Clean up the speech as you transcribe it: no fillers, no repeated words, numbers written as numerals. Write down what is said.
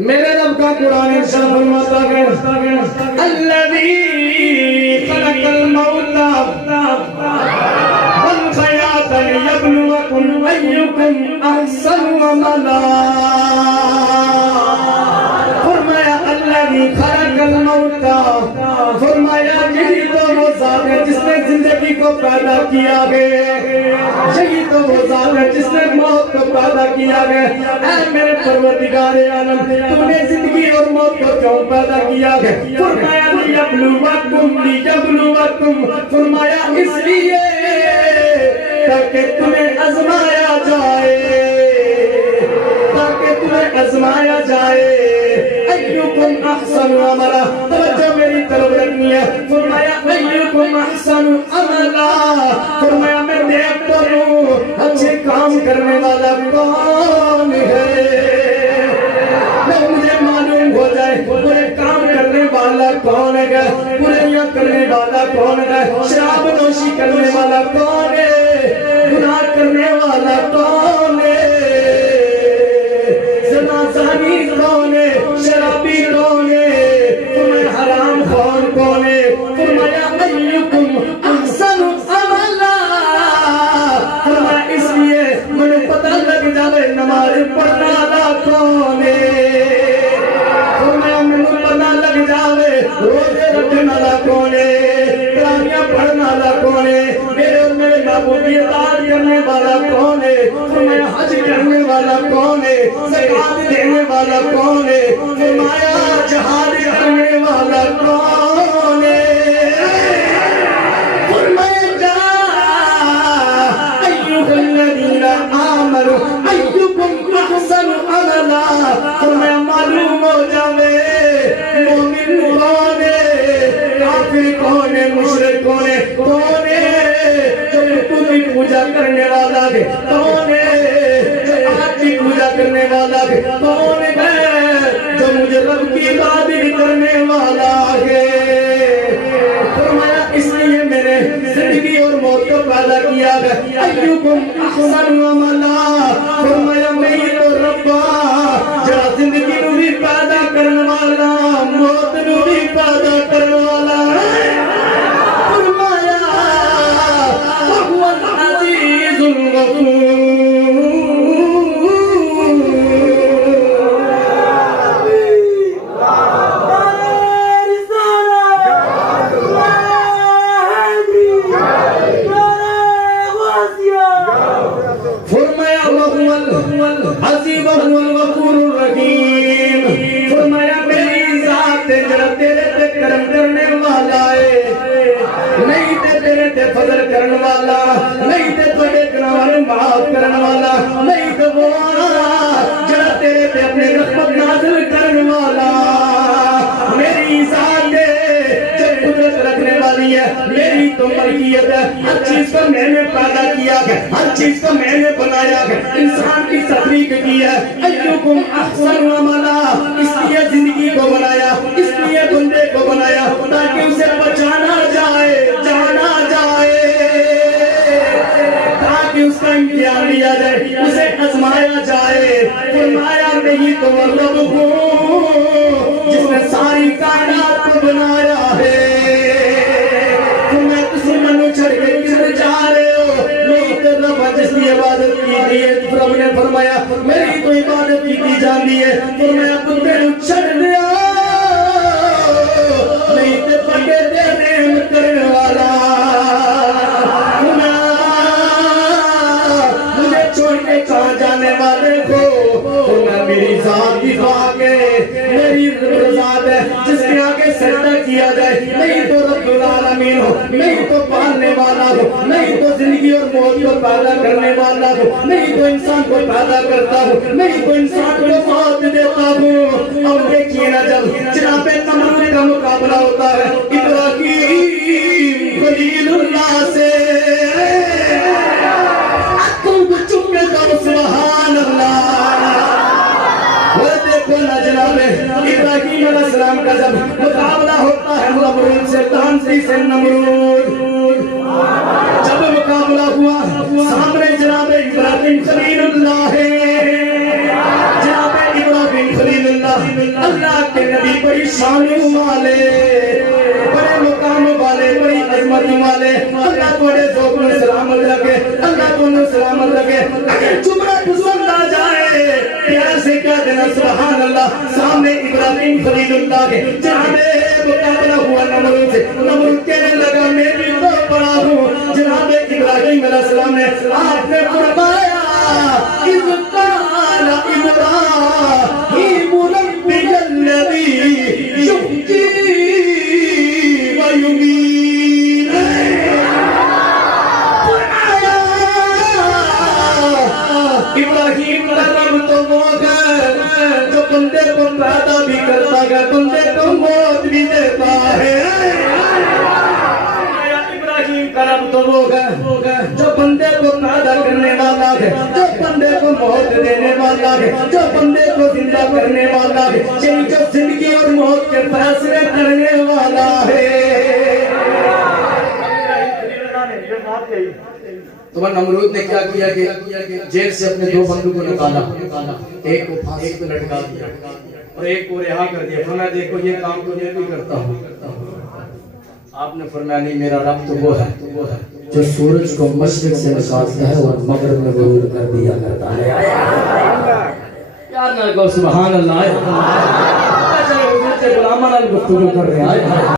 میرے رب کا قرآن ارشاد فرماتا ہے الذی خلق الموت والحیات لیبلوکم ایکم احسن عملا فرمایا الذی خلق الموت فرمایا یہی تو وہ ذات ہے جس نے زندگی کو پیدا کیا ہے یہی تو وہ ذات ہے جس نے موت کو پیدا کیا ہے اے میرے پروردگار عالم تو نے زندگی اور موت کو کیوں پیدا کیا ہے فرمایا لیبلوکم فرمایا اس لیے تاکہ تمہیں آزمایا جائے ایوکم احسن عملا توجہ میری طرف رکھنی ہے فرمایا ایوکم احسن عملا فرمایا میں دیکھتا ہوں اچھے کام کرنے والا کون ہے مجھے معلوم ہو جائے برے کام کرنے والا کون ہے برائیاں کرنے والا کون ہے شراب نوشی کرنے والا کون ہے گناہ کرنے والا کون ہے زانی کون ہے شرابی کون ہے فرمایا حرام خور کون ہے فرمایا ایکم احسن عملا فرمایا اس لیے مجھے پتہ لگ جائے نماز پڑھنے والا کون ہے فرمایا مجھے پتہ لگ جائے روزے رکھنے والا کون ہے تراویح پڑھنے والا کون ہے میرے اور میرے محبوب کی اطاعت کرنے والا کون ہے فرمایا حج کرنے والا کون ہے زکات دینے والا کون ہے فرمایا جہاد کرنے والا کون ہے فرمایا ایھا الذین آمنوا ایکم احسن عملا فرمایا معلوم ہو جاوے مومن کون ہے کافر کون ہے مشرک کون ہے جو بتوں کی پوجا کرنے والا ہے کون ہے جو آگ کی پوجا کرنے والا ہے کون ہے جو مجھے رب کی عبادت کرنے والا ہے فرمایا اس لیے میرے زندگی اور موت کو پیدا کیا ہے ایوکم احسن عملا فرمایا میں ہی تو ربا جڑا زندگی نو بھی پیدا کرنے والا موت نو بھی پیدا کرنے والا فرمایا وهو العزیز الغفور عزیز وهو الغفور الرحیم فرمایا میری ذات جڑا تیرے تے کرم کرنے والا ہے نہیں تے تیرے تے فضل کرنے والا نہیں تے تیرے گناہاں نوں معاف کرنے والا نہیں تے وہ جڑا تیرے تے اپنے رحمت نازل کرنے والا میری ذات جو قدرت رکھنے والی ہے میری تو ملکیت ہے ہر چیز کو میں نے پیدا کیا ہے ہر چیز کو میں نے بنایا ہے انسان کی تخلیق کی ہے ایوکم احسن عملا اس لیے زندگی کو بنایا اس لیے بندے کو بنایا تاکہ اسے بچانا جائے جانا جائے تاکہ اس کا امتحان لیا جائے اسے آزمایا جائے فرمایا نہیں تو وہ رب ہوں جس نے ساری کائنات کو بنایا ہے تمہیں کسی منو چھڑ کے کدھر جا رہے ہو نہیں تو رب جس کی عبادت کی ہے رب نے فرمایا میری تو عبادت کی جاندی ہے فرمایا کتے نو چھڑ دیا نہیں تو پٹے دے نعم کرنے والا مجھے چھوڑ کے کہاں جانے والے کو فرمایا میری ذات کی خواہ ہے میری ذات ہے جس کے آگے سجدہ کیا جائے نہیں تو رب العالمین ہو نہیں تو پالنے والا ہو نہیں تو زندگی اور موت کو پیدا کرنے والا ہو نہیں تو انسان کو پیدا کرتا ہو نہیں تو انسان کو موت دیتا ہو اور دیکھیے نا جب جناب نمرود کا مقابلہ ہوتا ہے ابراہیم خلیل اللہ سے تم کو چپ کے کہو سبحان اللہ جناب ابراہیم علیہ السلام کا جب مقابلہ ہوتا ہے نمرود سے تانسی سے نمرود جب مقابلہ ہوا سامنے جناب ابراہیم خلیل اللہ ہے جناب ابراہیم خلیل اللہ اللہ کے نبی بڑی شان والے بڑے مقام والے بڑی عظمت والے اللہ تھوڑے ذوق میں سلامت رکھے اللہ تھوڑے سلامت رکھے اگر جمعہ پسند آ جائے پیار سے کہہ دینا سبحان اللہ سامنے ابراہیم خلیل اللہ کے جناب مقابلہ ہوا نمرود سے نمرود کہنے لگا میں بھی تو پڑا ہوں جناب ابراہیم علیہ السلام نے آپ نے فرمایا اذ قال ابراہیم ربی الذی یحیی ویمیت ابراہیم کا رب تو وہ ہے جو بندے کو پیدا بھی کرتا ہے بندے کو موت بھی دیتا ہے ابراہیم کا رب تو وہ ہے جو بندے کو پیدا کرنے والا ہے جو بندے کو موت دینے والا ہے جو بندے کو زندہ کرنے والا ہے جو زندگی اور موت کے فیصلے کرنے والا ہے تو نمرود نے کیا کیا کہ جیل سے اپنے دو بندوں کو نکالا ایک کو پھانسی پہ لٹکا دیا اور ایک کو رہا کر دیا فرمایا دیکھو یہ کام تو میں بھی کرتا ہوں آپ نے فرمایا نہیں میرا رب تو وہ ہے جو سورج کو مشرق سے نکالتا ہے اور مغرب میں غروب کر دیا کرتا ہے یار نہ کہو سبحان اللہ چلو غلامانہ گفتگو کر رہے ہیں